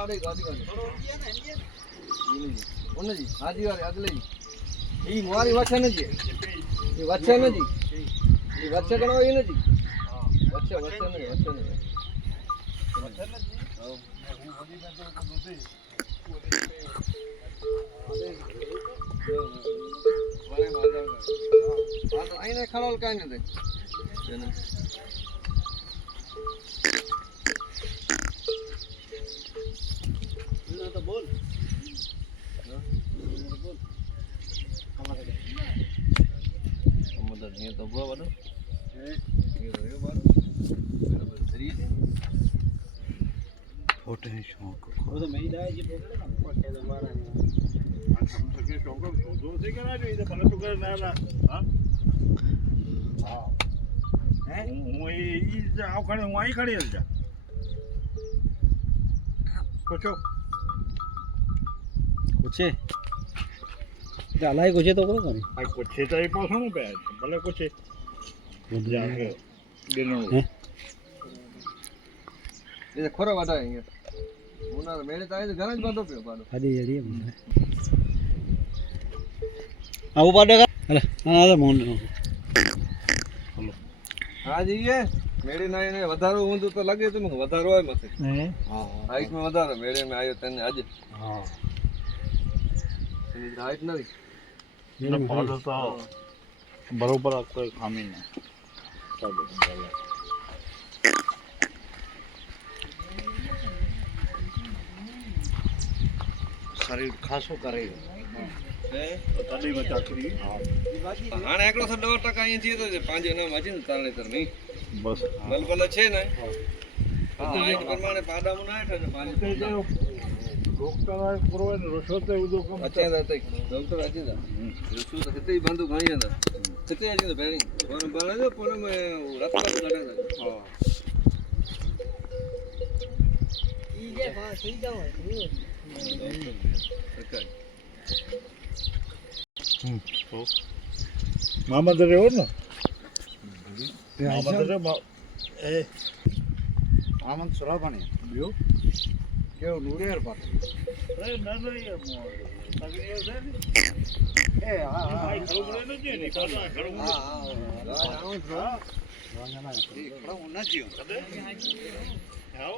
पाड़े गाड़ी गाड़ी ओने जी हाजी वाले अगले जी ई मारी वच्चे ने जी ये वच्चे ने जी ये वच्चे कनो ये ने जी हां वच्चे ने वच्चे ने वच्चे ने जी हां હું વડી મે તો નથી વારે માજા હા તો આઈને ખળોલ કાઈ ન દે એને ના તો બોલ બોલ અમારે મદદ નહીં તો બો બધું એ રહ્યો બાર બરાબર ધરી फोटो है शौक वो तो मैं ही दाए जी पकड़े ना फोटो तो मारा नहीं हम तो के शौक दो से करा जो इधर पलट कर ना ना हां हां हैं वो ये आओ खड़े वहीं खड़े है जा कोचो कोचे जालाई कोचे तो करो करी आई कोचे तो ये पोसणो पे भले कोचे जाके गेनो ये खोरा वाटा है ये मुना मेरे ताए तो घना ज बांधो पियो पाडो आदी जड़ी मुना आ वो पाडो अरे हां मोन हेलो हां जी ये मेरे ना ने વધારો ઊંધું તો લાગે તો મને વધારો હોય મથે હે હા હાઈટ માં વધારો મેરે મે આયો તને આજે હા એની હાઈટ નથી મેરે પાડો તો બરોબર કોઈ ખામી નહીં ચાલો ચાલો शरीर खासो करे है तो तडी में चाकरी हां एकलो तो 10% અહીં છે તો પાંજે નામ હજી ને તાળેતર નહીં બસ બલબલ છે ને હા હાઈટ પ્રમાણે પાડામાં ના હેઠે ને પાણી ડોક્ટર આ પૂરો ને રસોતે ઉદો કમ અચ્છા હતા ડોક્ટર આજે હતા રસુ તો કેતે બંધુ ઘણી હતા કેતે આજે તો બેણી કોણ બળે તો પણ મે રસ્તા લડે હા ઈ જે બા સહી જાવ तो मामा दरे हो ना मामा दरे ए आमन सुरा पानी बियो के नूरे यार बात ए ना ना ये तगड़ी है ए हां हां खड़ो बड़े न जे नहीं खड़ो हां हां आओ ब्रो ना ना खड़ो ना जियो तदे आओ